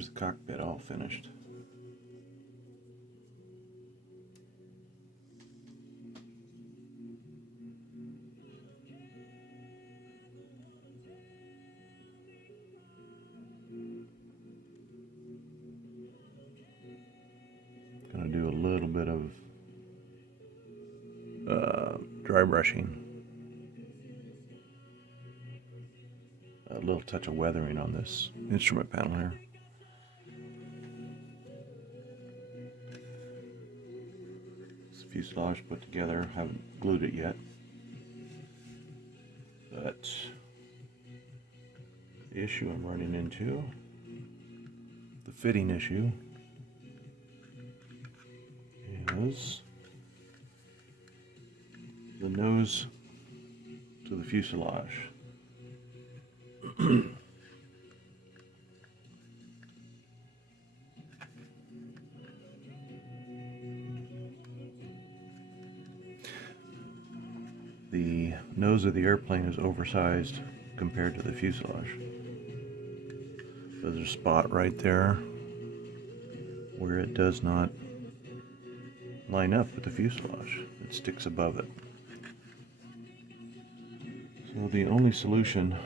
There's the cockpit all finished. Gonna do a little bit of dry brushing. A little touch of weathering on this instrument panel here. This fuselage put together, haven't glued it yet. But the issue I'm running into, the fitting issue, is the nose to the fuselage. The nose of the airplane is oversized compared to the fuselage. There's a spot right there where it does not line up with the fuselage. It sticks above it. So the only solution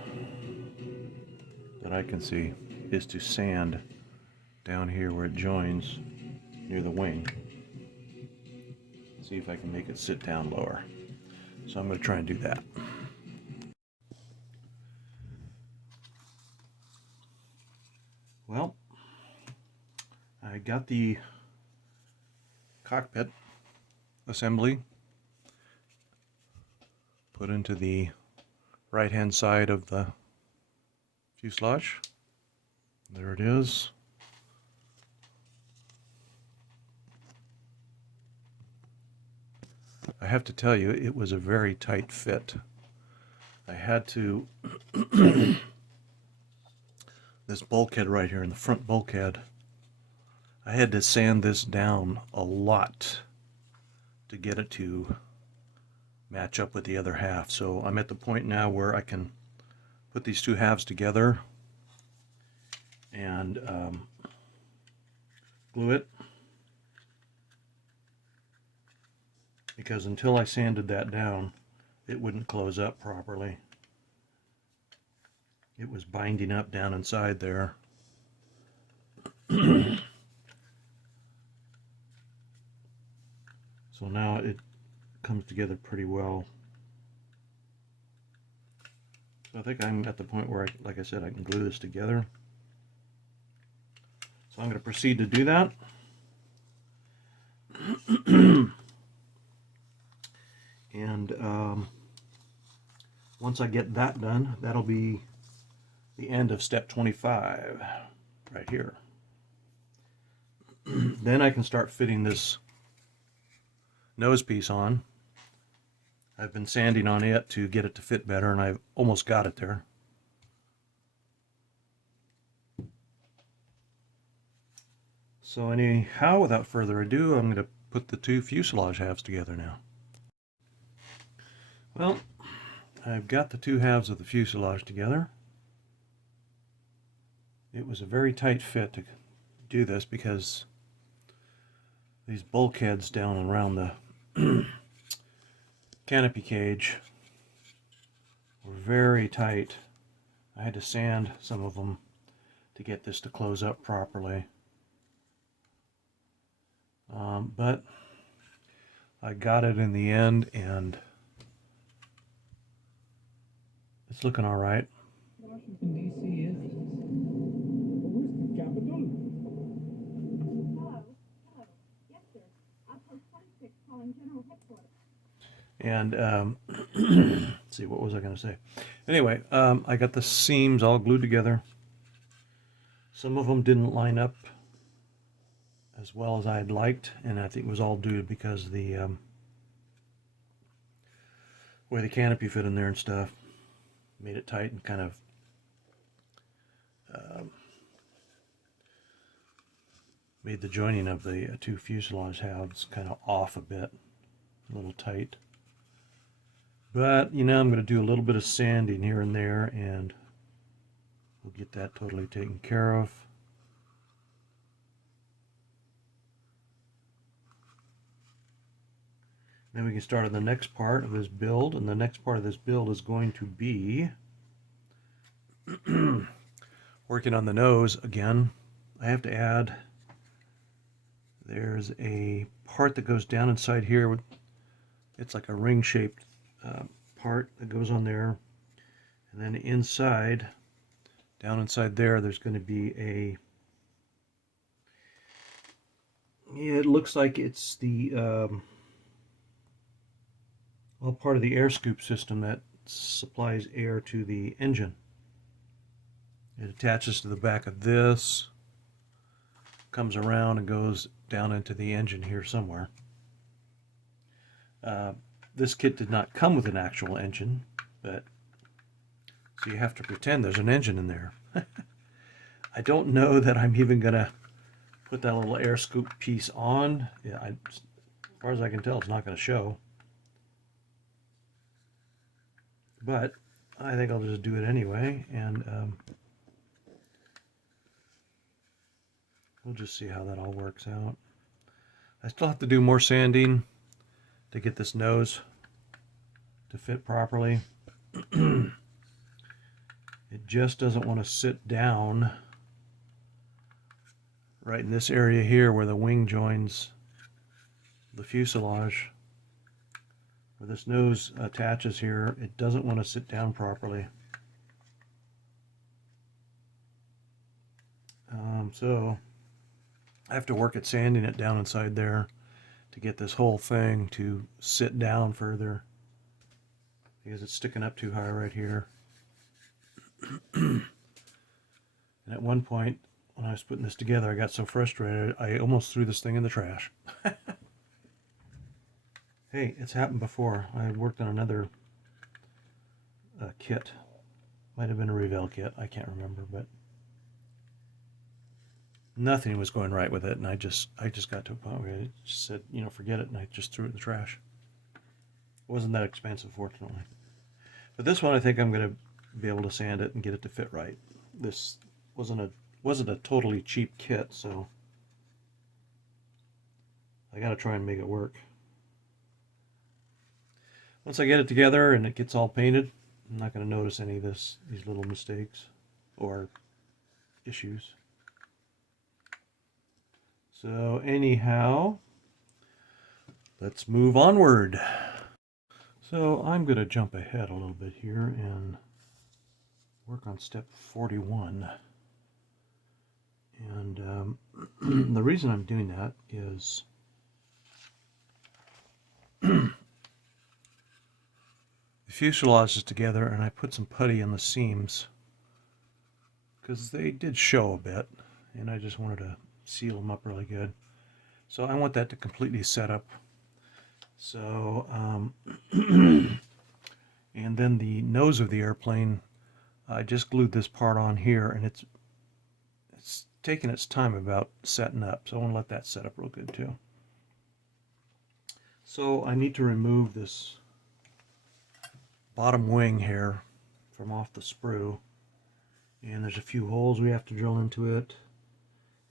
that I can see is to sand down here where it joins near the wing. See if I can make it sit down lower. So I'm going to try and do that. Well, I got the cockpit assembly put into the right hand side of the fuselage. There it is. I have to tell you, it was a very tight fit. I had to this bulkhead right here in the front bulkhead, I had to sand this down a lot to get it to match up with the other half. So I'm at the point now where I can put these two halves together and glue it, because until I sanded that down it wouldn't close up properly. It was binding up down inside there. So now it comes together pretty well. So I think I'm at the point where, like I said, I can glue this together. So I'm going to proceed to do that. And once I get that done, that'll be the end of step 25 right here. Then I can start fitting this nose piece on. I've been sanding on it to get it to fit better, and I've almost got it there. So anyhow, without further ado, I'm going to put the two fuselage halves together now. Well, I've got the two halves of the fuselage together. It was a very tight fit to do this because these bulkheads down and around the canopy cage were very tight. I had to sand some of them to get this to close up properly. But I got it in the end, and it's looking all right. Washington, D.C. is. Where's the capital? Hello. Hello. Yes, sir. Outpost 26 calling General Headquarters. And let's see, what was I going to say? Anyway, I got the seams all glued together. Some of them didn't line up as well as I'd liked, and I think it was all due because the way the canopy fit in there and stuff made it tight and kind of made the joining of the two fuselage halves kind of off a bit, a little tight. But you know, I'm going to do a little bit of sanding here and there, and we'll get that totally taken care of. Then we can start on the next part of this build, and the next part of this build is going to be working on the nose again. I have to add, there's a part that goes down inside here. It's like a ring-shaped part that goes on there. And then inside, down inside there, there's going to be a, yeah, it looks like it's the, well, part of the air scoop system that supplies air to the engine. It attaches to the back of this, comes around and goes down into the engine here somewhere. This kit did not come with an actual engine, but so you have to pretend there's an engine in there. I don't know that I'm even going to put that little air scoop piece on. Yeah, as far as I can tell, it's not going to show. But I think I'll just do it anyway, and we'll just see how that all works out. I still have to do more sanding to get this nose to fit properly. It just doesn't want to sit down right in this area here where the wing joins the fuselage. Where this nose attaches here, it doesn't want to sit down properly. So I have to work at sanding it down inside there to get this whole thing to sit down further, because it's sticking up too high right here. And at one point when I was putting this together, I got so frustrated I almost threw this thing in the trash. Hey, it's happened before. I worked on another kit. Might have been a Revell kit, I can't remember, but nothing was going right with it, and I just got to a point where I just said, you know, forget it, and I just threw it in the trash. It wasn't that expensive, fortunately. But this one, I think I'm going to be able to sand it and get it to fit right. This wasn't a totally cheap kit, so I got to try and make it work. Once I get it together and it gets all painted, I'm not going to notice any of these little mistakes or issues. So anyhow, let's move onward. So I'm going to jump ahead a little bit here and work on step 41. And the reason I'm doing that is the fuselage is together, and I put some putty in the seams because they did show a bit, and I just wanted to seal them up really good. So I want that to completely set up. So and then the nose of the airplane, I just glued this part on here, and it's taking its time about setting up, so I want to let that set up real good too. So I need to remove this bottom wing here from off the sprue, and there's a few holes we have to drill into it,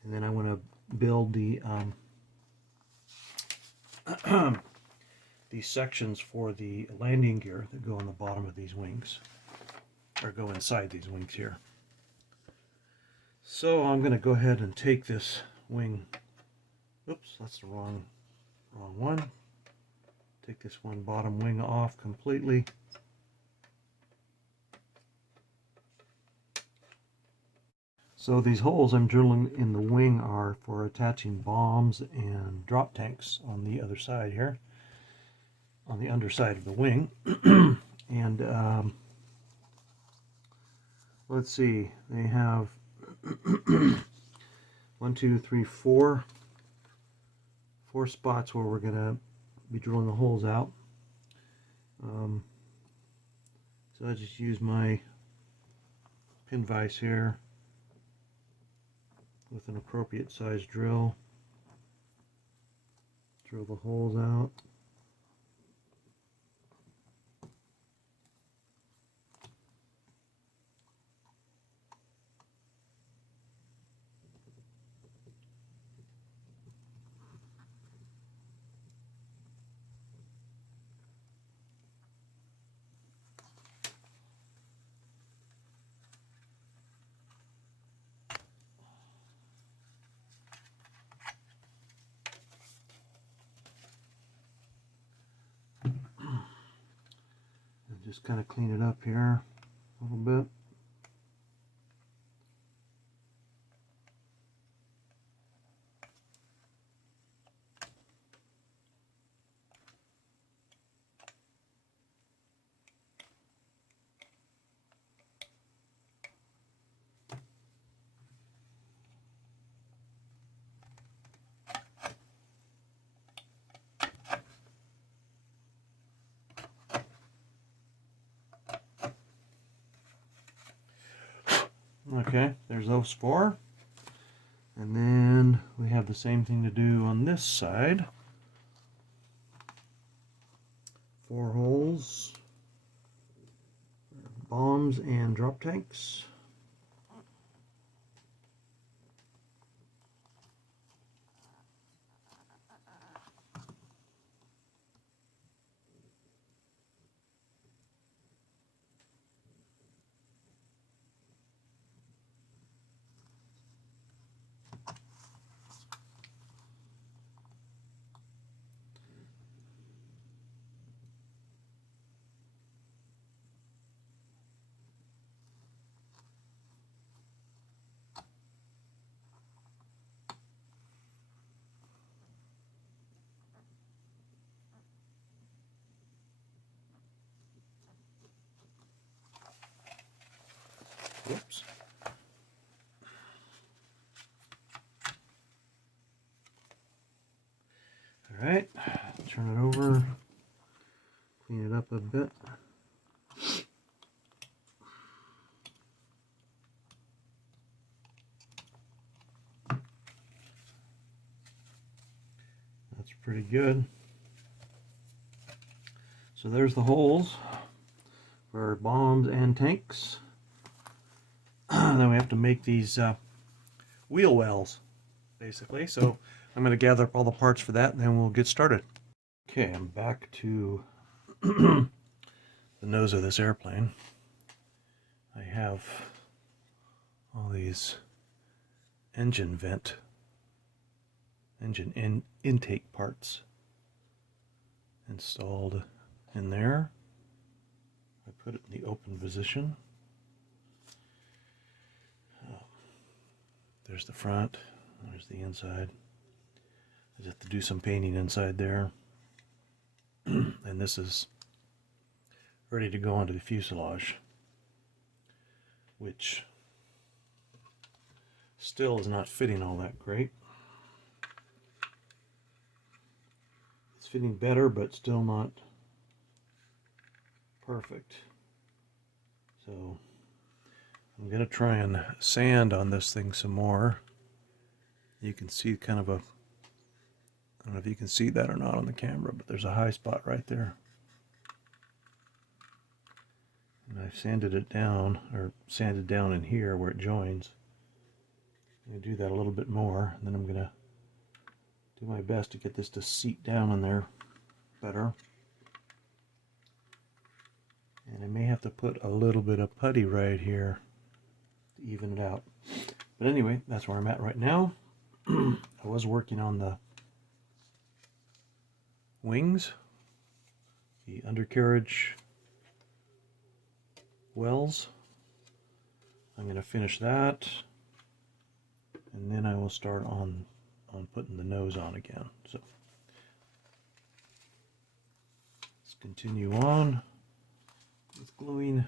and then I want to build the these sections for the landing gear that go on the bottom of these wings, or go inside these wings here. So I'm going to go ahead and take this wing, oops, that's the wrong one. Take this one bottom wing off completely. So these holes I'm drilling in the wing are for attaching bombs and drop tanks on the other side here, on the underside of the wing. And let's see, they have 1, 2, 3, 4 spots where we're going to be drilling the holes out. So I just use my pin vise here with an appropriate size drill. Drill the holes out. just kind of clean it up here a little bit. Okay, there's those 4. And then we have the same thing to do on this side. 4 holes, bombs and drop tanks. Whoops. All right, turn it over, clean it up a bit. That's pretty good. So there's the holes for bombs and tanks. Then we have to make these wheel wells, basically. So I'm going to gather up all the parts for that, and then we'll get started. Okay, I'm back to the nose of this airplane. I have all these engine intake parts installed in there. I put it in the open position. There's the front, there's the inside. I just have to do some painting inside there. And this is ready to go onto the fuselage, which still is not fitting all that great. It's fitting better, but still not perfect. So I'm going to try and sand on this thing some more. You can see kind of a, I don't know if you can see that or not on the camera, but there's a high spot right there. And I've sanded it down, or sanded down in here where it joins. I'm going to do that a little bit more, and then I'm going to do my best to get this to seat down in there better. And I may have to put a little bit of putty right here to even it out. But anyway, that's where I'm at right now. I was working on the wings, the undercarriage wells. I'm going to finish that, and then I will start on putting the nose on again. So let's continue on with gluing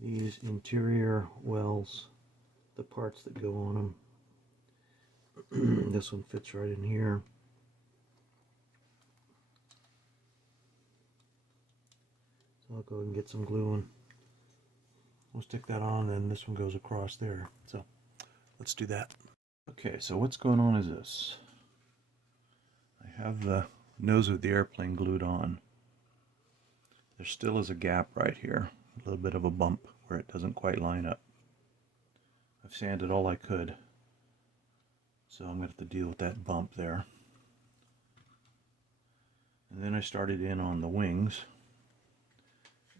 these interior wells, the parts that go on them. This one fits right in here. So I'll go ahead and get some glue and we'll stick that on, and this one goes across there. So let's do that. Okay, so what's going on is this. I have the nose of the airplane glued on. There still is a gap right here, a little bit of a bump where it doesn't quite line up. I've sanded all I could, so I'm going to have to deal with that bump there. And then I started in on the wings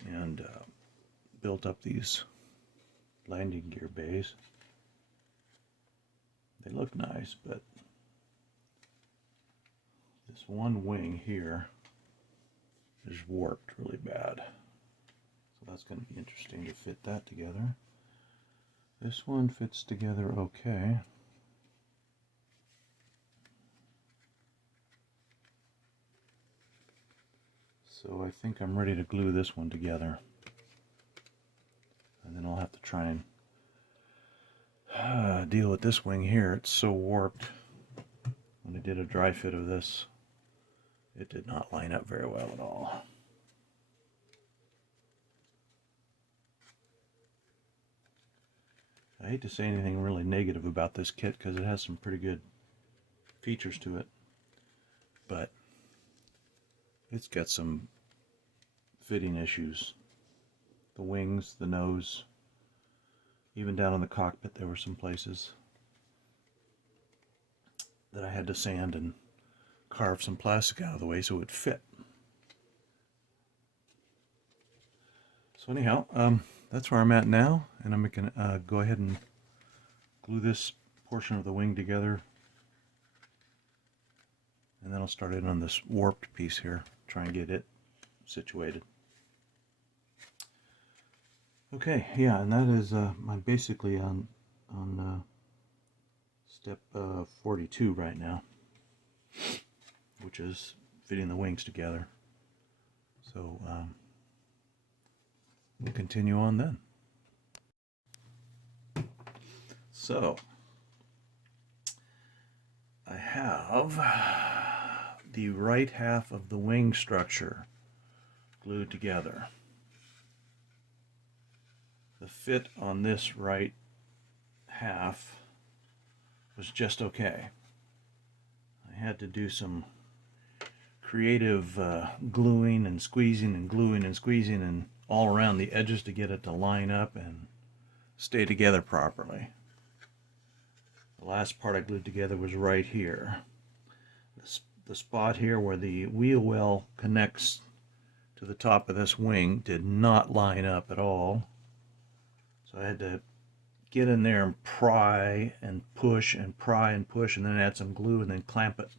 and built up these landing gear bays. They look nice, but this one wing here is warped really bad. So that's going to be interesting to fit that together. This one fits together okay. So I think I'm ready to glue this one together. And then I'll have to try and deal with this wing here. It's so warped. When I did a dry fit of this, it did not line up very well at all. I hate to say anything really negative about this kit because it has some pretty good features to it, but it's got some fitting issues. The wings, the nose, even down in the cockpit there were some places that I had to sand and carve some plastic out of the way so it would fit. So anyhow, that's where I'm at now, and I'm going to go ahead and glue this portion of the wing together, and then I'll start in on this warped piece here, try and get it situated. Okay, yeah, and that is I'm basically on step 42 right now, which is fitting the wings together. So we'll continue on then. So I have the right half of the wing structure glued together. The fit on this right half was just okay. I had to do some creative gluing and squeezing and gluing and squeezing and all around the edges to get it to line up and stay together properly. The last part I glued together was right here. The spot here where the wheel well connects to the top of this wing did not line up at all. So I had to get in there and pry and push and pry and push and then add some glue and then clamp it.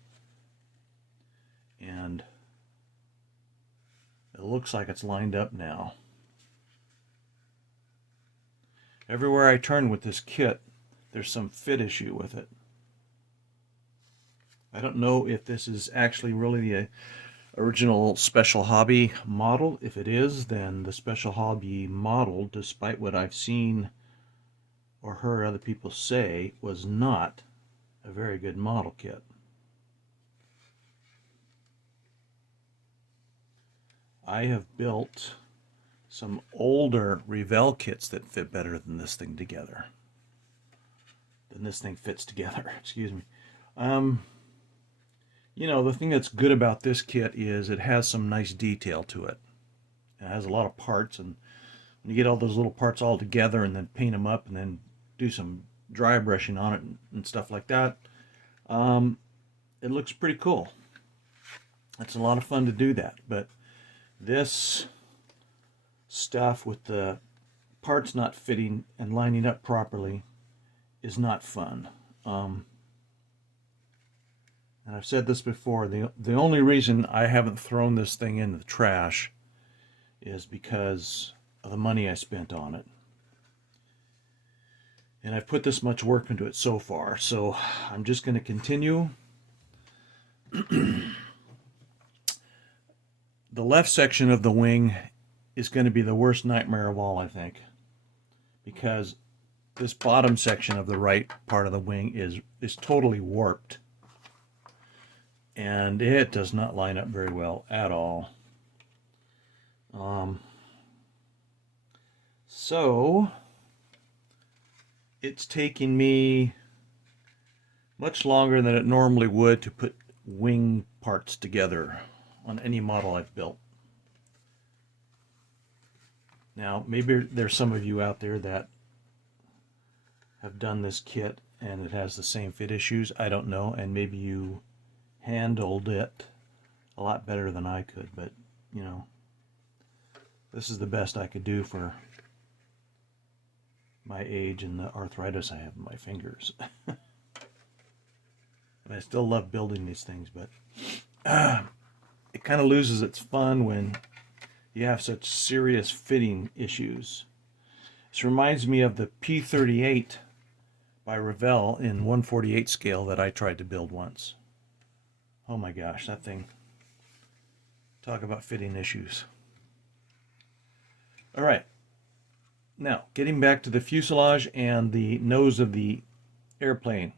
And it looks like it's lined up now. Everywhere I turn with this kit, there's some fit issue with it. I don't know if this is actually really the original Special Hobby model. If it is, then the Special Hobby model, despite what I've seen or heard other people say, was not a very good model kit. I have built some older Revell kits that fit better than this thing together. Than this thing fits together, excuse me. You know, the thing that's good about this kit is it has some nice detail to it. It has a lot of parts, and when you get all those little parts all together and then paint them up and then do some dry brushing on it and stuff like that, it looks pretty cool. It's a lot of fun to do that, but this stuff with the parts not fitting and lining up properly is not fun. And I've said this before, the only reason I haven't thrown this thing in the trash is because of the money I spent on it. And I've put this much work into it so far, so I'm just going to continue. The left section of the wing is going to be the worst nightmare of all, I think, because this bottom section of the right part of the wing is totally warped. And it does not line up very well at all. So it's taking me much longer than it normally would to put wing parts together on any model I've built. Now, maybe there's some of you out there that have done this kit and it has the same fit issues. I don't know, and maybe you handled it a lot better than I could, but you know, this is the best I could do for my age and the arthritis I have in my fingers. And I still love building these things, but it kind of loses its fun when you have such serious fitting issues. This reminds me of the P38 by Revell in 1/48 scale that I tried to build once. Oh my gosh, that thing. Talk about fitting issues. All right. Now, getting back to the fuselage and the nose of the airplane.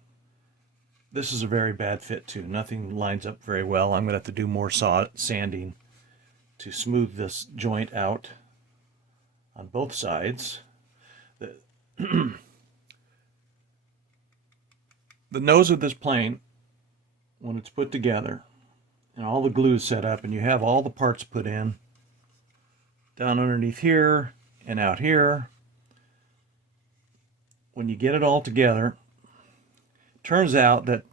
This is a very bad fit too. Nothing lines up very well. I'm going to have to do more sanding to smooth this joint out on both sides. The, the nose of this plane, when it's put together and all the glue is set up and you have all the parts put in, down underneath here and out here, when you get it all together, turns out that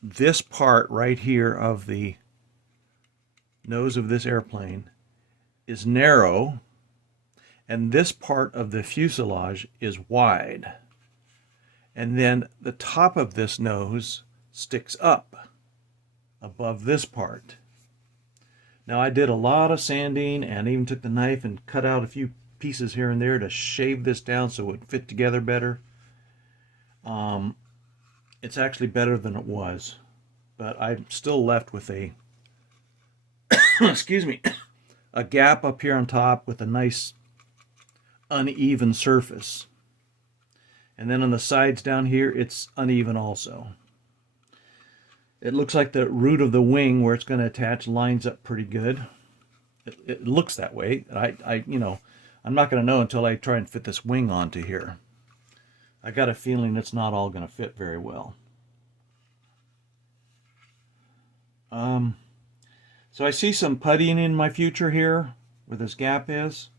this part right here of the nose of this airplane is narrow, and this part of the fuselage is wide. And then the top of this nose sticks up above this part. Now, I did a lot of sanding and even took the knife and cut out a few pieces here and there to shave this down so it would fit together better. It's actually better than it was, but I'm still left with a excuse me, a gap up here on top with a nice uneven surface. And then on the sides down here, it's uneven also. It looks like the root of the wing where it's going to attach lines up pretty good. It looks that way. I'm not going to know until I try and fit this wing onto here. I got a feeling it's not all going to fit very well. So I see some puttying in my future here, where this gap is,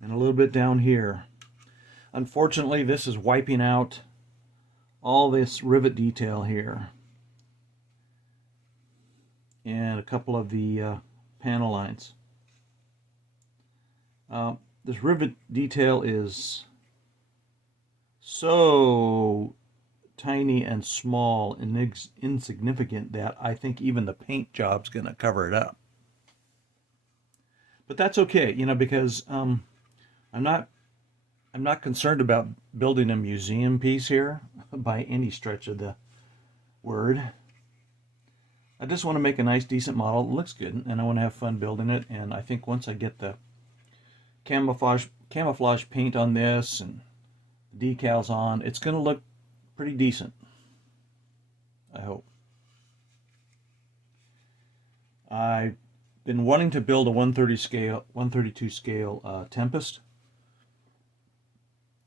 and a little bit down here. Unfortunately, this is wiping out all this rivet detail here, and a couple of the panel lines. This rivet detail is so tiny and small and insignificant that I think even the paint job's going to cover it up. But that's okay, because I'm not concerned about building a museum piece here by any stretch of the word. I just want to make a nice, decent model that looks good, and I want to have fun building it. And I think once I get the camouflage paint on this and decals on, it's going to look pretty decent, I hope. I've been wanting to build a 132 scale Tempest.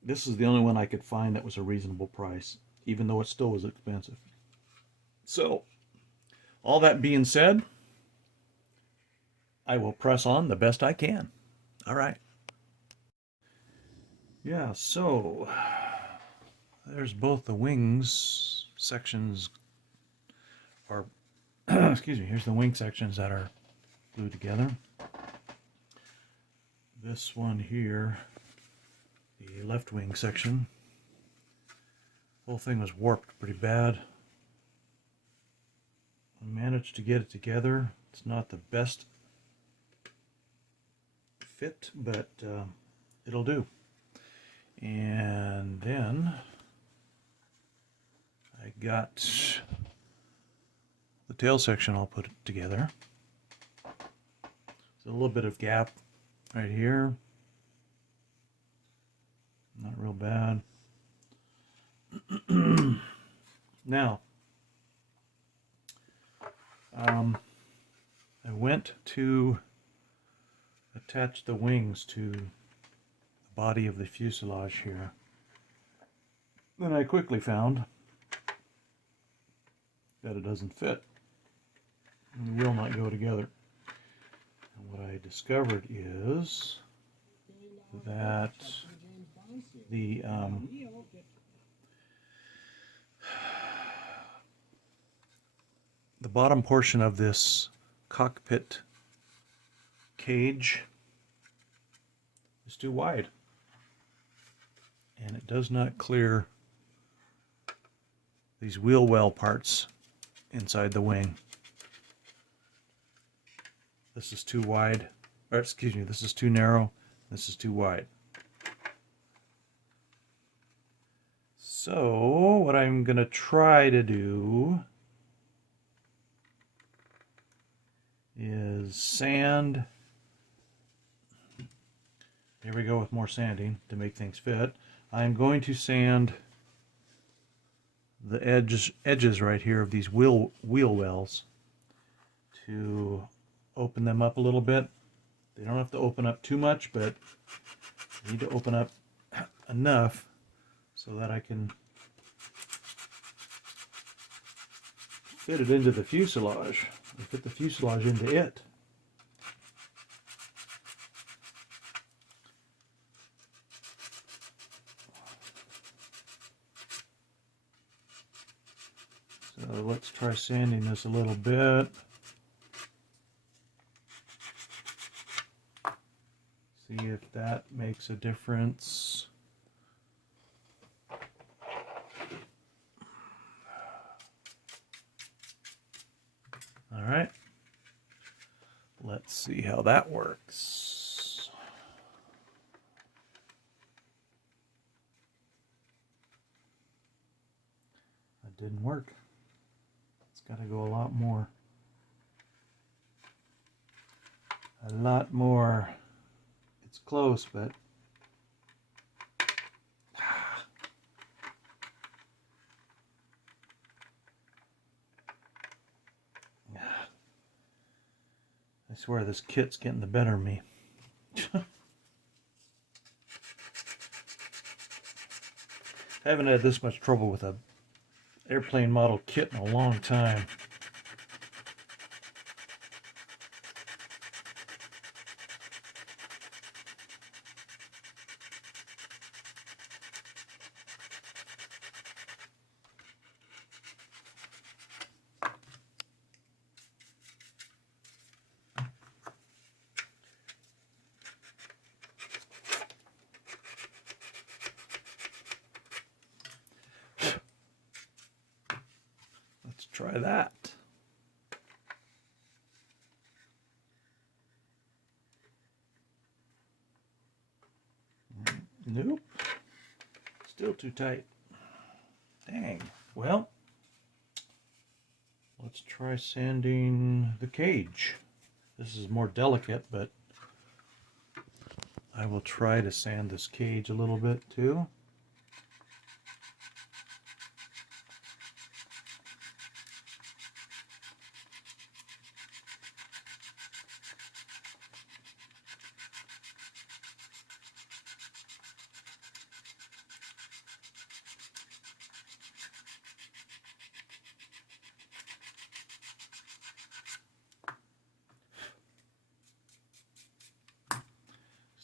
This is the only one I could find that was a reasonable price, even though it still was expensive. So, all that being said, I will press on the best I can. All right. Yeah, so there's both the wings sections are, excuse me, here's the wing sections that are glued together. This one here, the left wing section, the whole thing was warped pretty bad. I managed to get it together. It's not the best fit, but it'll do. And then I got the tail section all put together. There's a little bit of gap right here. Not real bad. Now, I went to attach the wings to the body of the fuselage here. Then I quickly found that it doesn't fit and will not go together. And what I discovered is that the bottom portion of this cockpit cage is too wide, and it does not clear these wheel well parts inside the wing. this is too wide, or excuse me, this is too narrow, this is too wide. So what I'm going to try to do is sand. Here we go with more sanding to make things fit. I'm going to sand the edges right here of these wheel wells to open them up a little bit. They don't have to open up too much, but they need to open up enough so that I can fit it into the fuselage and fit the fuselage into it. So let's try sanding this a little bit. See if that makes a difference. All right. Let's see how that works. That didn't work. It's got to go a lot more. A lot more. It's close, but I swear this kit's getting the better of me. I haven't had this much trouble with a airplane model kit in a long time. Let's try that. Nope. Still too tight. Dang. Well, let's try sanding the cage. This is more delicate, but I will try to sand this cage a little bit too.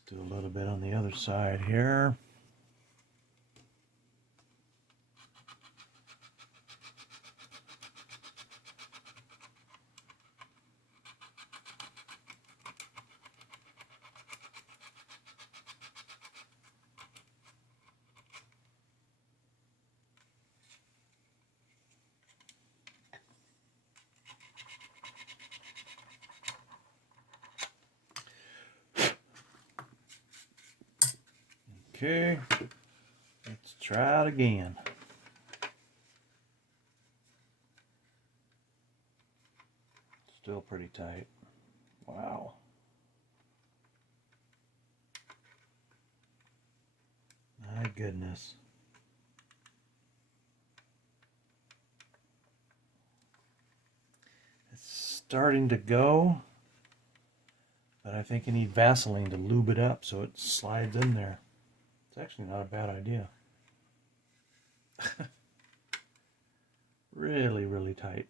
Do a little bit on the other side here. Okay, let's try it again. Still pretty tight. Wow. My goodness. It's starting to go, but I think I need Vaseline to lube it up so it slides in there. It's actually not a bad idea. Really, really tight.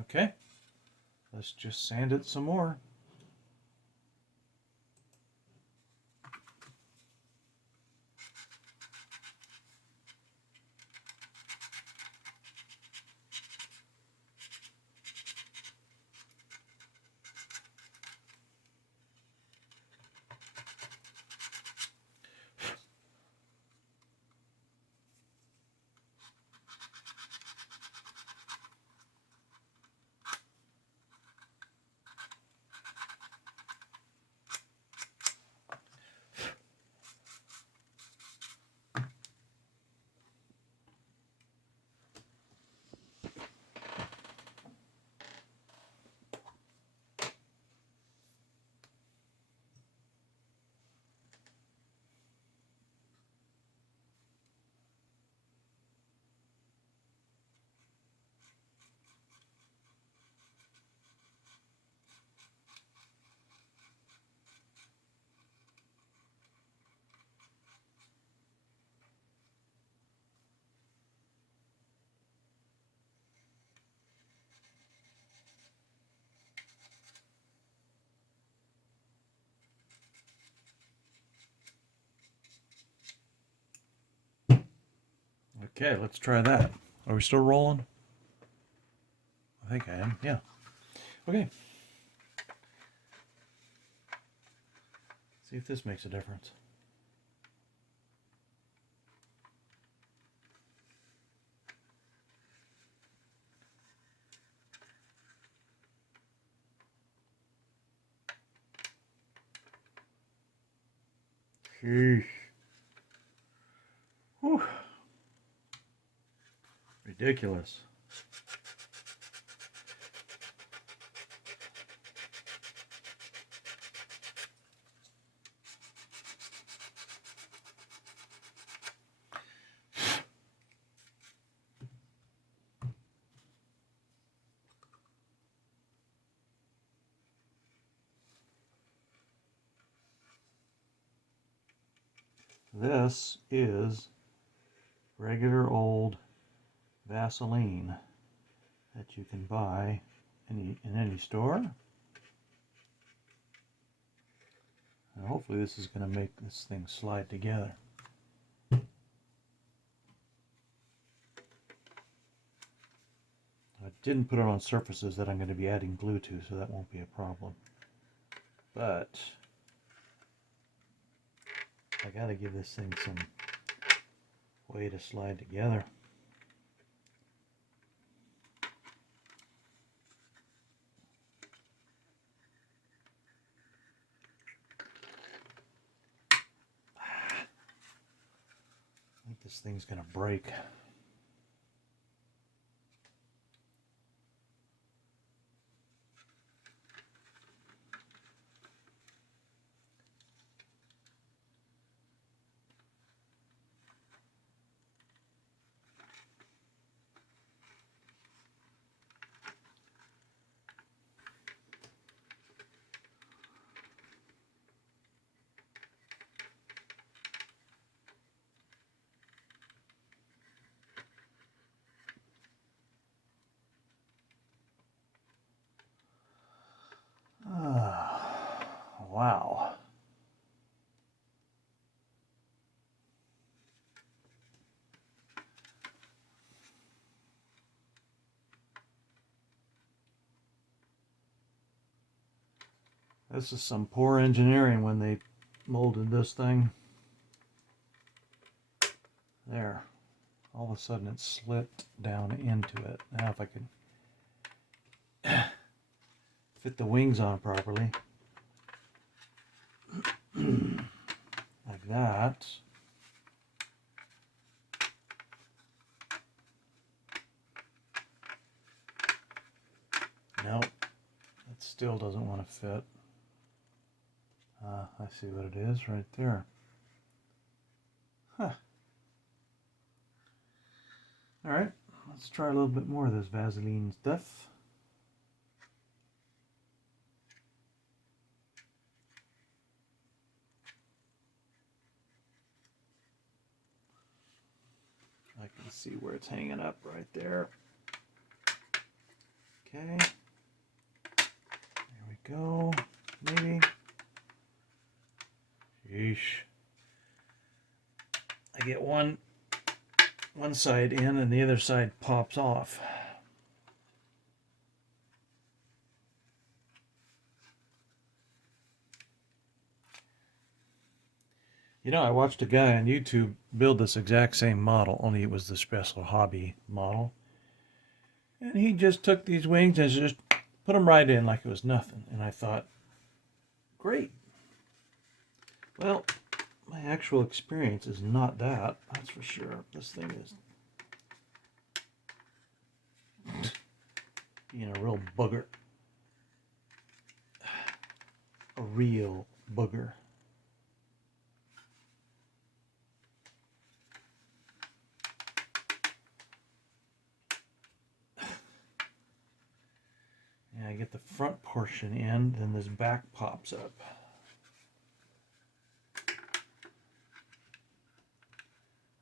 Okay, let's just sand it some more. Okay, let's try that. Are we still rolling? I think I am, yeah. Okay. See if this makes a difference. Sheesh. Whew. Ridiculous. This is regular old Vaseline that you can buy in any store. And hopefully this is going to make this thing slide together. I didn't put it on surfaces that I'm going to be adding glue to, so that won't be a problem. But I got to give this thing some way to slide together. I think this thing's going to break. Wow. This is some poor engineering when they molded this thing. There. All of a sudden it slipped down into it. Now if I can fit the wings on properly. Like that. Nope. It still doesn't want to fit. I see what it is right there. Huh. Alright, let's try a little bit more of this Vaseline stuff. I can see where it's hanging up right there. Okay. There we go. Maybe. Yeesh. I get one side in and the other side pops off. You know, I watched a guy on YouTube build this exact same model, only it was the special hobby model. And he just took these wings and just put them right in like it was nothing. And I thought, great. Well, my actual experience is not that, that's for sure. This thing is being a real booger. A real booger. And I get the front portion in, then this back pops up.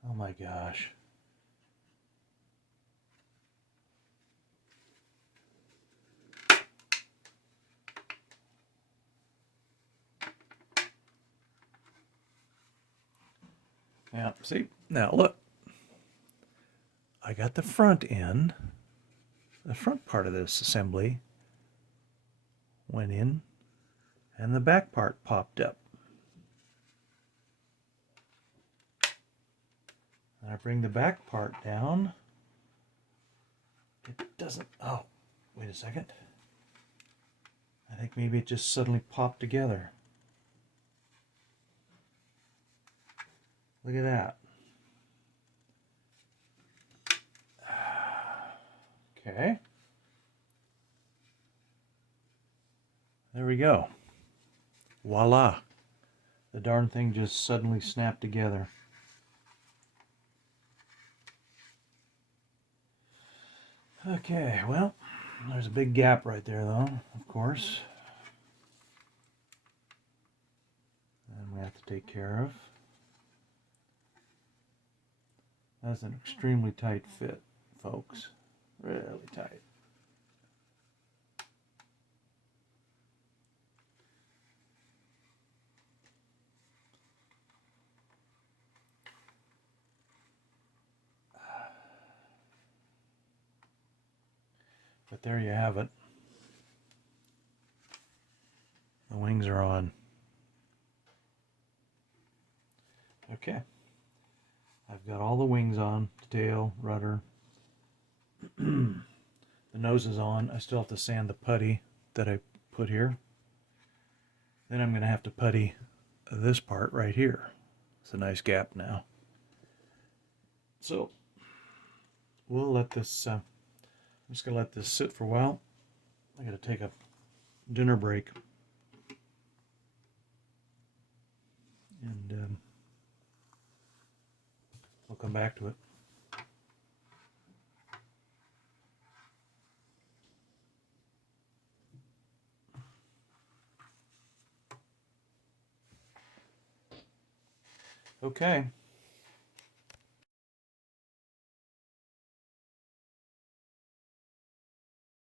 Oh my gosh. Yeah, see? Now look. got the front end. The front part of this assembly went in, and the back part popped up. And I bring the back part down. It doesn't, oh, wait a second. I think maybe it just suddenly popped together. Look at that. Okay. There we go. Voila. The darn thing just suddenly snapped together. Okay, well, there's a big gap right there though, of course. And we have to take care of. That's an extremely tight fit, folks. Really tight. But there you have it. The wings are on. Okay. I've got all the wings on, the tail, rudder. The nose is on. I still have to sand the putty that I put here. Then I'm going to have to putty this part right here. It's a nice gap now. So we'll let this, I'm just going to let this sit for a while. I got to take a dinner break. And we'll come back to it. Okay,